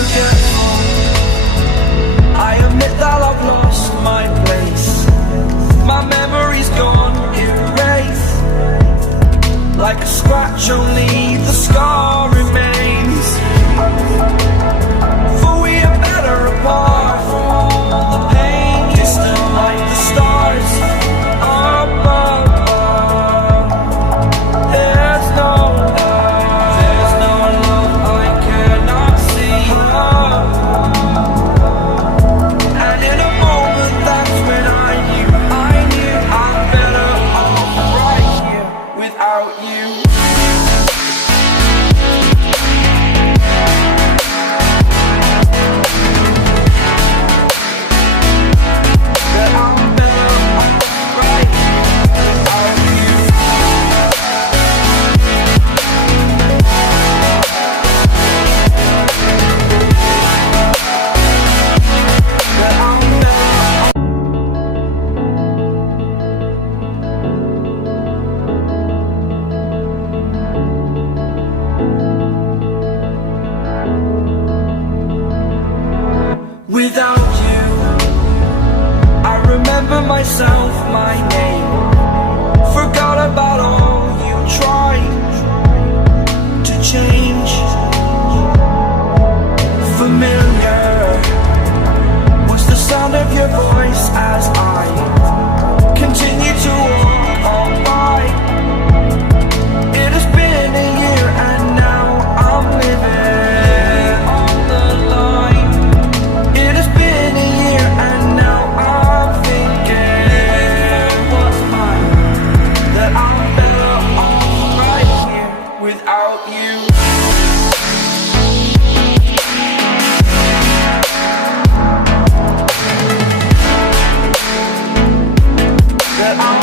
forgetful. I admit that I've lost my place. My memory's gone erased. Like a scratch, only the scar remains. For we are better apart from all the pain. Distant like the stars above. There's no love I cannot see. And in a moment, that's when I knew I'm better off right here without you. That I'm better off right without you. That I'm better. Without you, I remember myself, my name. Forgot about all you tried to change. Familiar was the sound of your voice as I continue to walk on by. It has been a year and now I'm living on the line. It has been a year and now I'm thinking what's mine. That I'm better off right here without you. That I'm